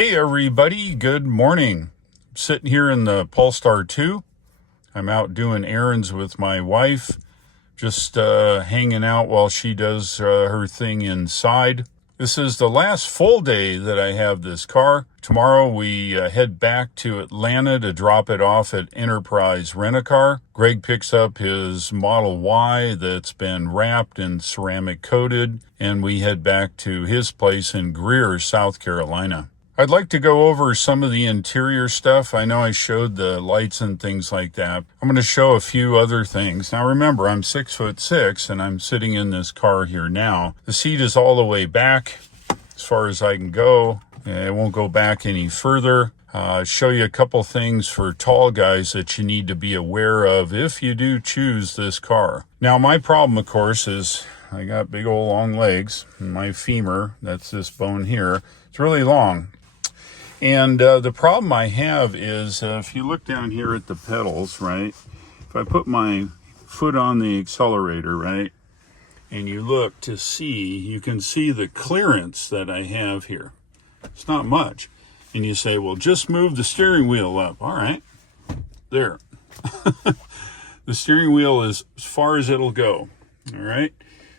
Hey everybody, good morning. I'm sitting here in the Polestar 2. I'm out doing errands with my wife, just hanging out while she does her thing inside. This is the last full day that I have this car. Tomorrow we head back to Atlanta to drop it off at Enterprise Rent-A-Car. Greg picks up his Model Y that's been wrapped and ceramic coated, and we head back to his place in Greer, South Carolina. I'd like to go over some of the interior stuff. I know I showed the lights and things like that. I'm going to show a few other things. Now remember, I'm 6'6" and I'm sitting in this car here now. The seat is all the way back as far as I can go. I won't go back any further. Show you a couple things for tall guys that you need to be aware of if you do choose this car. Now my problem, of course, is I got big old long legs. My femur, that's this bone here, it's really long. And the problem I have is if you look down here at the pedals, right, if I put my foot on the accelerator, right, and you look to see, you can see the clearance that I have here. It's not much. And you say, well, just move the steering wheel up. All right, there. The steering wheel is as far as it'll go. All right.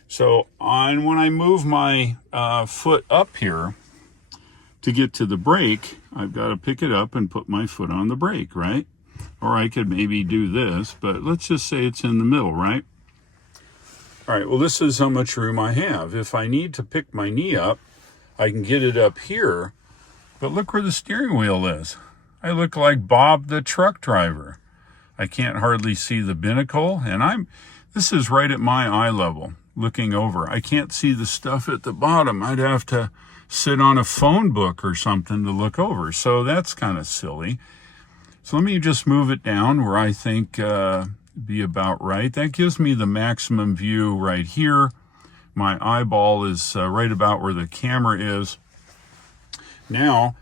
So when I move my foot up here, to get to the brake, I've got to pick it up and put my foot on the brake, right? Or I could maybe do this, but let's just say it's in the middle, right? All right, well, this is how much room I have. If I need to pick my knee up, I can get it up here, but look where the steering wheel is. I look like Bob the truck driver. I can't hardly see the binnacle, and this is right at my eye level, looking over. I can't see the stuff at the bottom. I'd have to sit on a phone book or something to look over. So that's kind of silly. So let me just move it down where I think be about right. That gives me the maximum view right here. My eyeball is right about where the camera is. Now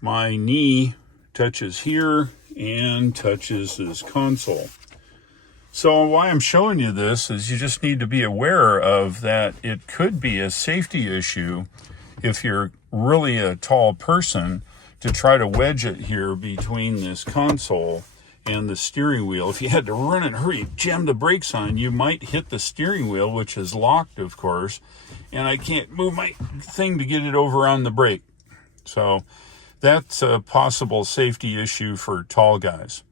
my knee touches here and touches this console. So why I'm showing you this is you just need to be aware of that it could be a safety issue if you're really a tall person to try to wedge it here between this console and the steering wheel. If you had to run and hurry, jam the brakes on, you might hit the steering wheel, which is locked, of course, and I can't move my thing to get it over on the brake. So that's a possible safety issue for tall guys.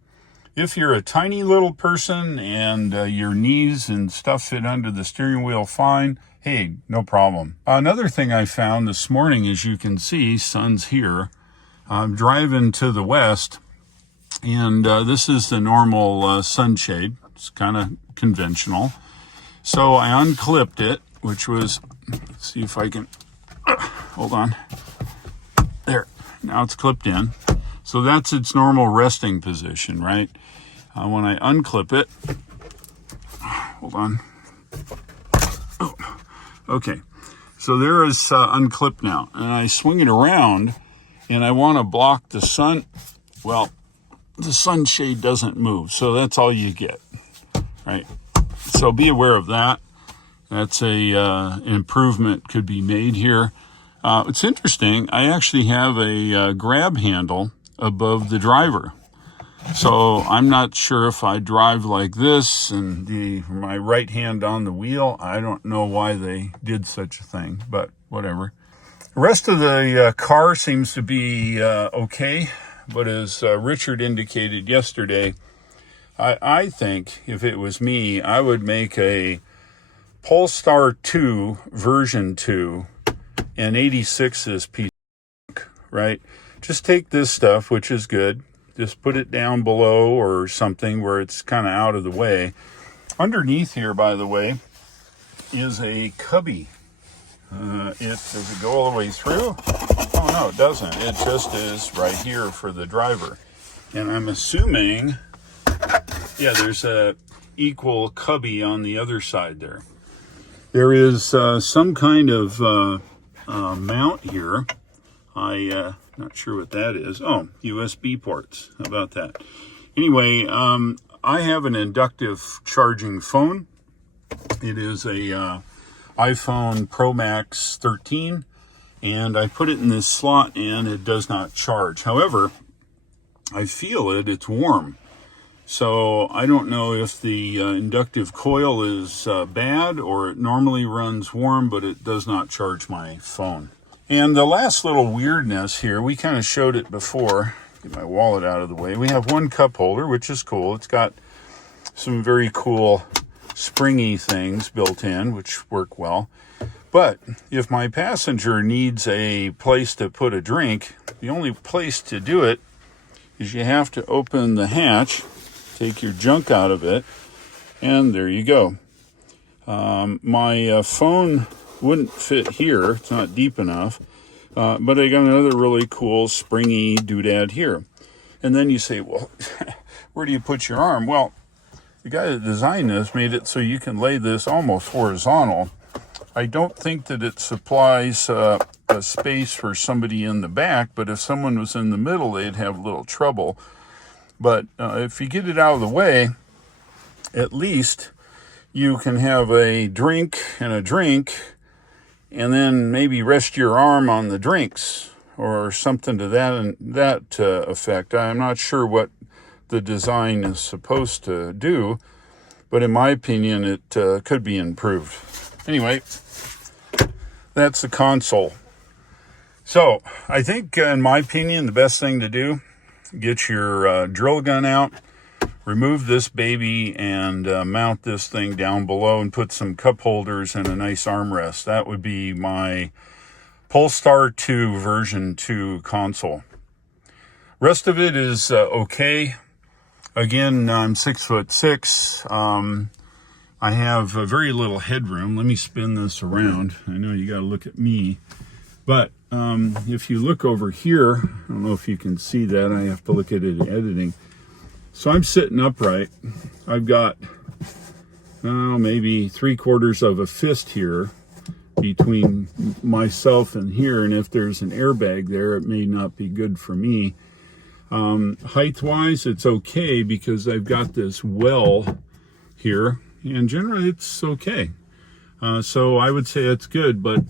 If you're a tiny little person and your knees and stuff fit under the steering wheel fine, hey, no problem. Another thing I found this morning, as you can see, sun's here. I'm driving to the west, and this is the normal sunshade. It's kind of conventional. So I unclipped it, which was, let's see if I can, hold on. There, now it's clipped in. So that's its normal resting position, right? When I unclip it, hold on. Oh, okay, so there is unclipped now, and I swing it around, and I want to block the sun. Well, the sunshade doesn't move, so that's all you get, right? So be aware of that. That's an improvement could be made here. It's interesting. I actually have a grab handle above the driver. So I'm not sure if I drive like this and my right hand on the wheel. I don't know why they did such a thing, but whatever. The rest of the car seems to be okay. But as Richard indicated yesterday, I think if it was me, I would make a Polestar 2 version 2 and 86 this piece of junk, right? Just take this stuff, which is good. Just put it down below or something where it's kind of out of the way. Underneath here, by the way, is a cubby. Does it go all the way through? Oh, no, it doesn't. It just is right here for the driver. And I'm assuming, yeah, there's a equal cubby on the other side there. There is some kind of mount here. Not sure what that is. Oh, USB ports. How about that? Anyway, I have an inductive charging phone. It is a iPhone Pro Max 13, and I put it in this slot and it does not charge. However, I feel it's warm. So I don't know if the inductive coil is bad, or it normally runs warm, but it does not charge my phone. And the last little weirdness here, we kind of showed it before. Get my wallet out of the way. We have one cup holder, which is cool. It's got some very cool springy things built in, which work well. But if my passenger needs a place to put a drink, the only place to do it is you have to open the hatch, take your junk out of it, and there you go. My phone wouldn't fit here. It's not deep enough. But I got another really cool springy doodad here. And then you say, well, where do you put your arm? Well, the guy that designed this made it so you can lay this almost horizontal. I don't think that it supplies a space for somebody in the back, but if someone was in the middle, they'd have a little trouble. But if you get it out of the way, at least you can have a drink, and then maybe rest your arm on the drinks or something to that effect. I'm not sure what the design is supposed to do, but in my opinion, it could be improved. Anyway, that's the console. So I think, in my opinion, the best thing to do, get your drill gun out, remove this baby, and mount this thing down below and put some cup holders and a nice armrest. That would be my Polestar 2 version 2 console. Rest of it is okay. Again, I'm 6'6". I have very little headroom. Let me spin this around. I know you got to look at me. But if you look over here, I don't know if you can see that. I have to look at it in editing. So I'm sitting upright. I've got maybe 3/4 of a fist here between myself and here. And if there's an airbag there, it may not be good for me. Height-wise, it's okay because I've got this well here. And generally, it's okay. So I would say it's good, but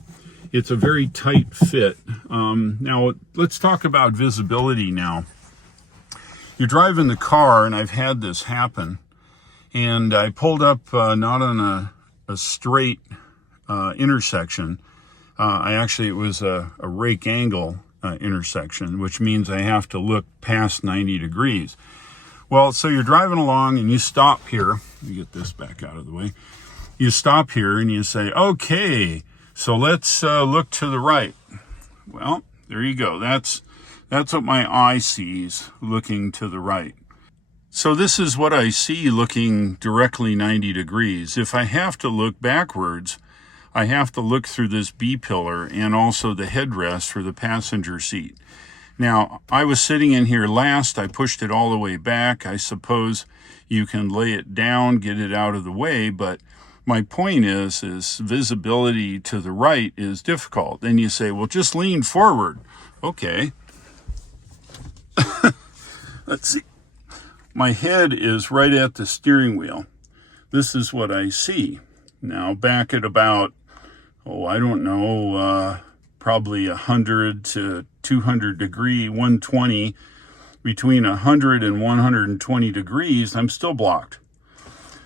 it's a very tight fit. Now, let's talk about visibility now. You're driving the car, and I've had this happen, and I pulled up not on a straight intersection. It was a rake angle intersection, which means I have to look past 90 degrees. Well, so you're driving along and you stop here. Let me get this back out of the way. You stop here and you say, okay, so let's look to the right. Well, there you go. That's what my eye sees, looking to the right. So this is what I see looking directly 90 degrees. If I have to look backwards, I have to look through this B-pillar and also the headrest for the passenger seat. Now, I was sitting in here last. I pushed it all the way back. I suppose you can lay it down, get it out of the way, but my point is visibility to the right is difficult. Then you say, well, just lean forward. Okay. Let's see. My head is right at the steering wheel. This is what I see. Now, back at about, probably 100 to 200 degree, 120, between 100 and 120 degrees, I'm still blocked.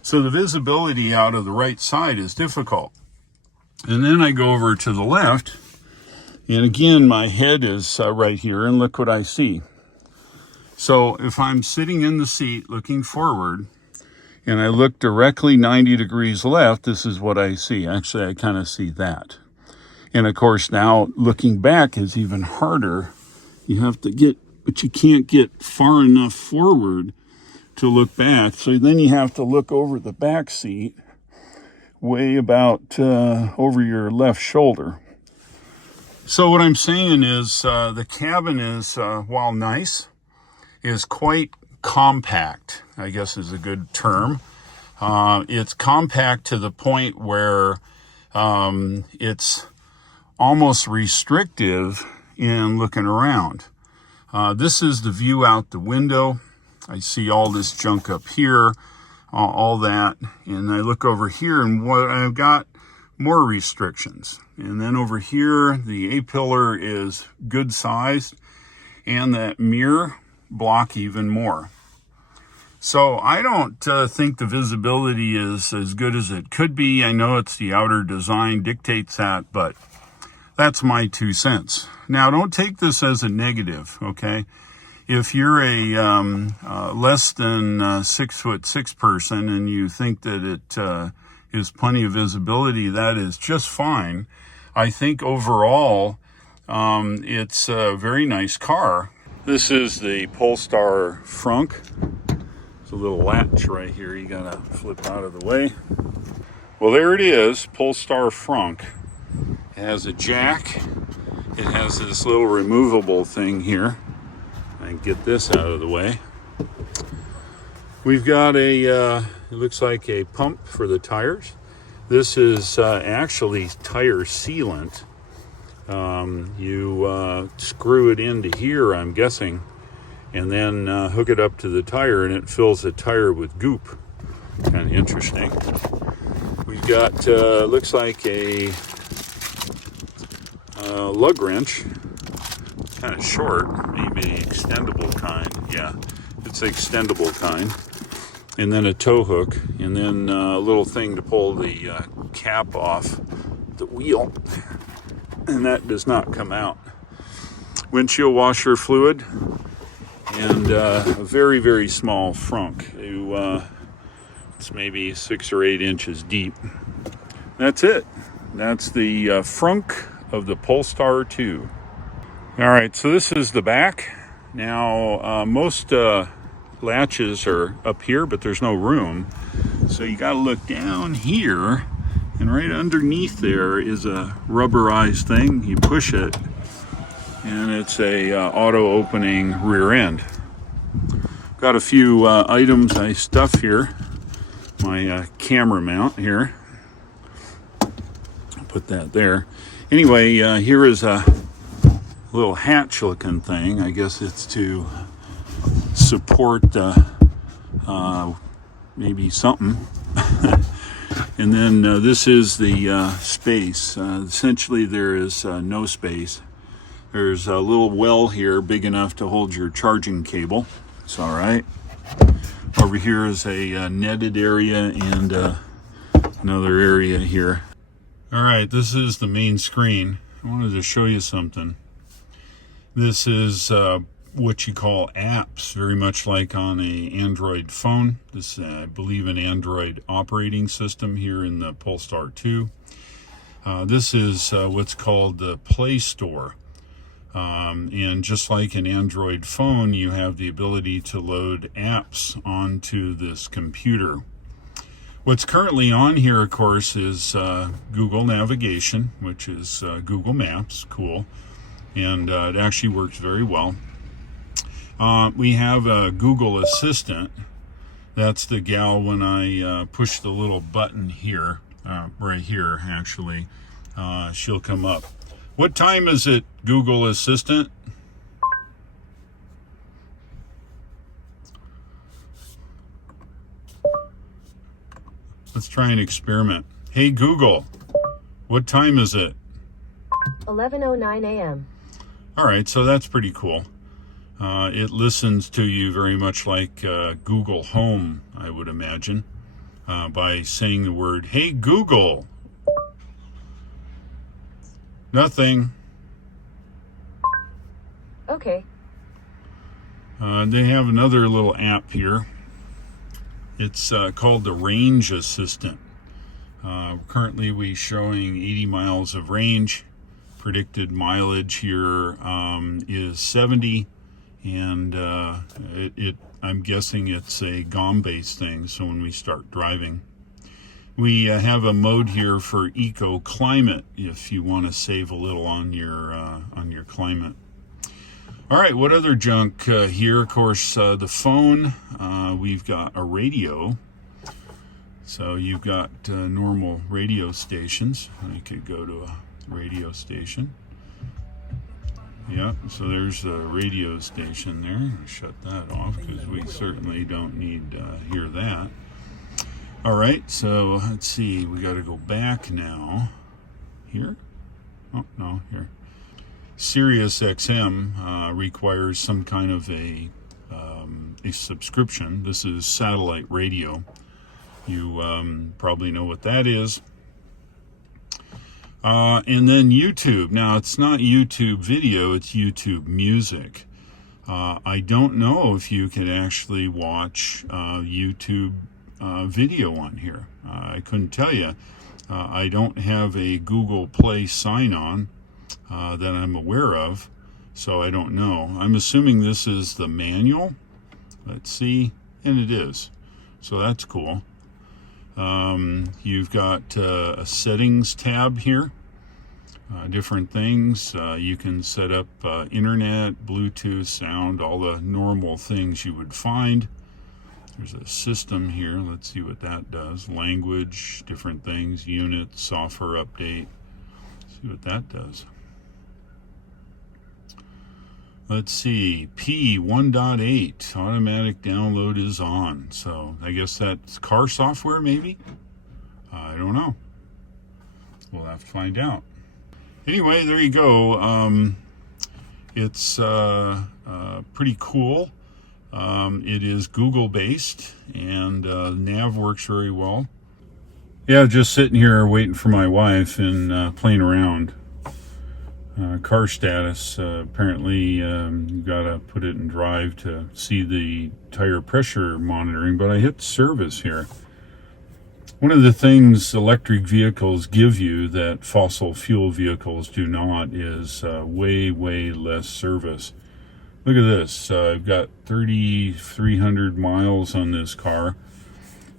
So the visibility out of the right side is difficult. And then I go over to the left, and again, my head is right here, and look what I see. So if I'm sitting in the seat looking forward, and I look directly 90 degrees left, this is what I see. Actually, I kind of see that. And of course, now looking back is even harder. You have to but you can't get far enough forward to look back. So then you have to look over the back seat, way about over your left shoulder. So what I'm saying is the cabin is, while nice, is quite compact, I guess is a good term. It's compact to the point where it's almost restrictive in looking around. This is the view out the window. I see all this junk up here, all that, and I look over here, and what I've got more restrictions. And then over here, the A-pillar is good sized, and that mirror block even more. So I don't think the visibility is as good as it could be. I know it's the outer design dictates that, but that's my 2 cents. Now, don't take this as a negative, okay? If you're a less than 6'6" person and you think that it is plenty of visibility, that is just fine. I think overall, it's a very nice car. This is the Polestar Frunk. There's a little latch right here you gotta flip out of the way. Well, there it is, Polestar Frunk. It has a jack. It has this little removable thing here. I can get this out of the way. We've got a, it looks like a pump for the tires. This is actually tire sealant. You screw it into here, I'm guessing, and then hook it up to the tire, and it fills the tire with goop. Kind of interesting. We've got, looks like a lug wrench. Kind of short, maybe extendable kind. Yeah, it's extendable kind. And then a tow hook, and then a little thing to pull the cap off the wheel, and that does not come out. Windshield washer fluid, and a very, very small frunk. It's maybe 6 or 8 inches deep. That's it. That's the frunk of the Polestar 2. All right, so this is the back. Now, most latches are up here, but there's no room. So you gotta look down here, and right underneath there is a rubberized thing. You push it, and it's a auto opening rear end. Got a few items I stuff here. My camera mount here. I'll put that there. Anyway, here is a little hatch looking thing. I guess it's to support maybe something. And then this is the space. Essentially there is no space. There's a little well here big enough to hold your charging cable. It's all right. Over here is a netted area and another area here. All right, this is the main screen. I wanted to show you something. This is what you call apps, very much like on a Android phone. This is, I believe, an Android operating system here in the Polestar 2. This is what's called the Play Store. And just like an Android phone, you have the ability to load apps onto this computer. What's currently on here, of course, is Google Navigation, which is Google Maps. Cool. And it actually works very well. We have a Google Assistant. That's the gal when I push the little button here, right here actually, she'll come up. What time is it, Google Assistant? Let's try an experiment. Hey Google, what time is it? 11:09 a.m. All right, so that's pretty cool. It listens to you very much like Google Home, I would imagine, by saying the word, hey Google. Nothing. Okay. They have another little app here. It's called the Range Assistant. Currently we're showing 80 miles of range. Predicted mileage here is 70, and I'm guessing it's a GOM-based thing, so when we start driving. We have a mode here for eco climate if you want to save a little on your climate. All right, what other junk here? Of course, the phone. We've got a radio. So you've got normal radio stations. I could go to a radio station. Yeah, so there's the radio station there. Shut that off because we certainly don't need to hear that. All right, so let's see. We got to go back now. Here? Oh, no, here. Sirius XM requires some kind of a subscription. This is satellite radio. You probably know what that is. And then YouTube. Now, it's not YouTube video, it's YouTube music. I don't know if you can actually watch YouTube video on here. I couldn't tell you. I don't have a Google Play sign-on that I'm aware of, so I don't know. I'm assuming this is the manual. Let's see, and it is. So that's cool. You've got a settings tab here. Different things. You can set up internet, Bluetooth, sound, all the normal things you would find. There's a system here. Let's see what that does. Language, different things, units, software update. Let's see what that does. Let's see, P 1.8, automatic download is on. So I guess that's car software maybe? I don't know. We'll have to find out. Anyway, there you go. It's pretty cool. It is Google based, and nav works very well. Yeah, just sitting here waiting for my wife and playing around. Car status, apparently you gotta put it in drive to see the tire pressure monitoring, but I hit service here. One of the things electric vehicles give you that fossil fuel vehicles do not is way less service. Look at this. I've got 3,300 miles on this car,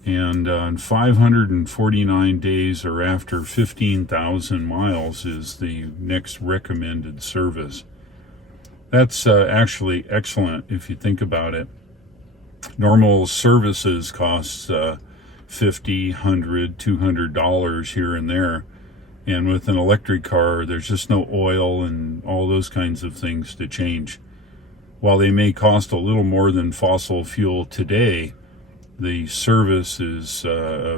and on 549 days or after 15,000 miles is the next recommended service. That's actually excellent if you think about it. Normal services cost $50, $100, $200 here and there. And with an electric car, there's just no oil and all those kinds of things to change. While they may cost a little more than fossil fuel today, the service is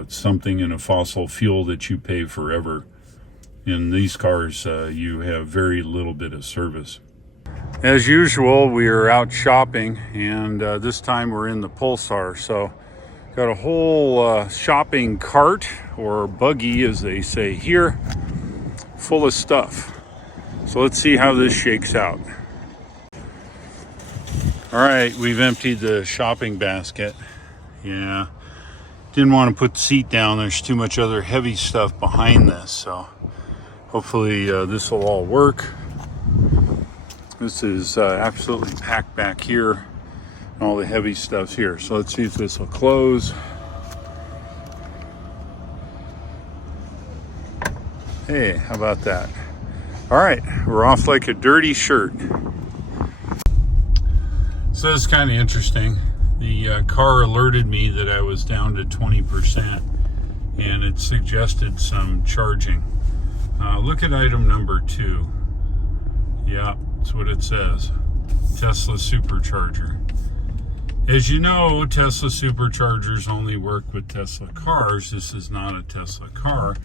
something in a fossil fuel that you pay forever. In these cars, you have very little bit of service. As usual, we are out shopping, and this time we're in the Polestar. So got a whole shopping cart, or buggy as they say here, full of stuff. So let's see how this shakes out. All right, we've emptied the shopping basket. Yeah, didn't want to put the seat down. There's too much other heavy stuff behind this, so hopefully this will all work. This is absolutely packed back here, and all the heavy stuff's here. So let's see if this will close. Hey, how about that? All right, we're off like a dirty shirt. So it's kind of interesting. The car alerted me that I was down to 20%, and it suggested some charging. Look at item number 2. Yeah, that's what it says. Tesla supercharger. As you know, Tesla superchargers only work with Tesla cars. This is not a Tesla car.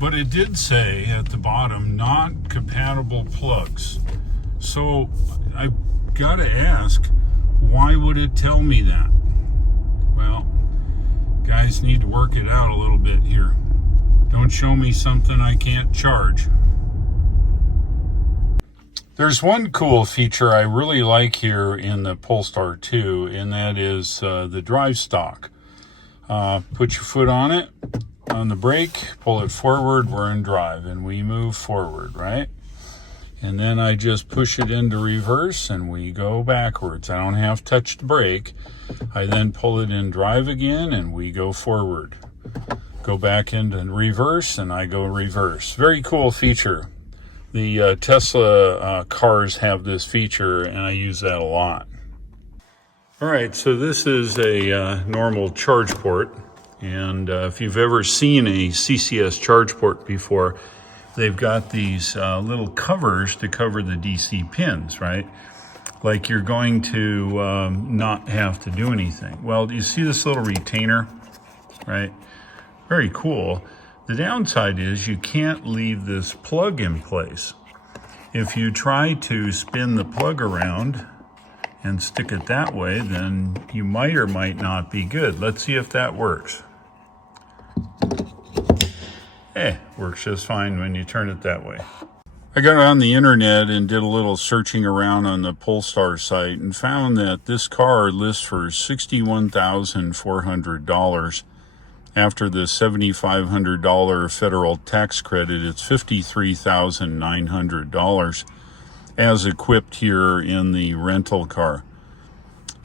But it did say at the bottom, not compatible plugs. So I've got to ask, why would it tell me that? Well, guys need to work it out a little bit here. Don't show me something I can't charge. There's one cool feature I really like here in the Polestar 2, and that is the drive stalk. Put your foot on it, on the brake, pull it forward, we're in drive, and we move forward, right? And then I just push it into reverse and we go backwards. I don't have to touch the brake. I then pull it in drive again and we go forward. Go back into reverse and I go reverse. Very cool feature. The Tesla cars have this feature, and I use that a lot. All right, so this is a normal charge port. And if you've ever seen a CCS charge port before, they've got these little covers to cover the DC pins, right? Like you're going to not have to do anything. Well, do you see this little retainer? right? Very cool. The downside is you can't leave this plug in place. If you try to spin the plug around and stick it that way, then you might or might not be good. Let's see if that works. Works just fine when you turn it that way. I got on the internet and did a little searching around on the Polestar site and found that this car lists for $61,400. After the $7,500 federal tax credit, it's $53,900 as equipped here in the rental car.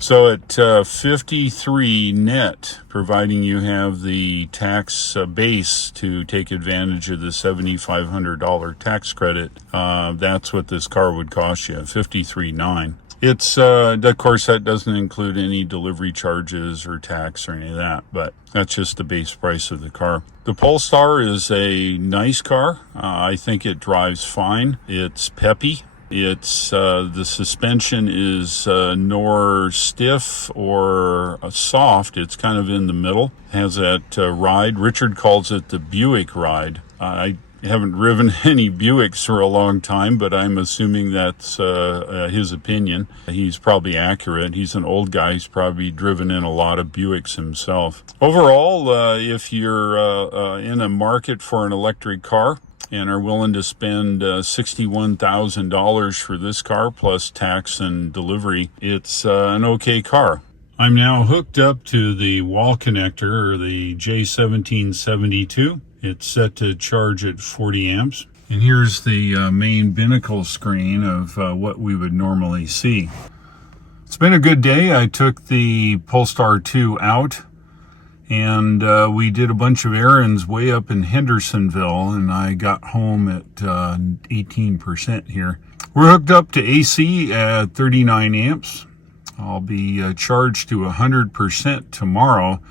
So at 53 net, providing you have the tax base to take advantage of the $7,500 tax credit, that's what this car would cost you, $53,900. It's, of course, that doesn't include any delivery charges or tax or any of that, but that's just the base price of the car. The Polestar is a nice car. I think it drives fine. It's peppy. It's the suspension is nor stiff or soft. It's kind of in the middle. Has that ride. Richard calls it the Buick ride. I haven't driven any Buicks for a long time, but I'm assuming that's his opinion. He's probably accurate. He's an old guy. He's probably driven in a lot of Buicks himself. Overall, if you're in a market for an electric car and are willing to spend $61,000 for this car plus tax and delivery, it's an okay car. I'm now hooked up to the wall connector, or the J1772. It's set to charge at 40 amps. And here's the main binnacle screen of what we would normally see. It's been a good day. I took the Polestar 2 out, and we did a bunch of errands way up in Hendersonville, and I got home at 18% here. We're hooked up to AC at 39 amps. I'll be charged to 100% tomorrow.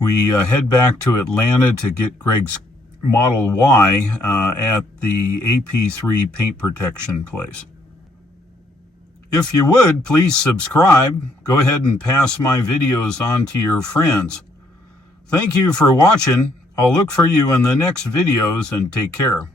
We head back to Atlanta to get Greg's Model Y at the AP3 paint protection place. If you would, please subscribe. Go ahead and pass my videos on to your friends. Thank you for watching. I'll look for you in the next videos, and take care.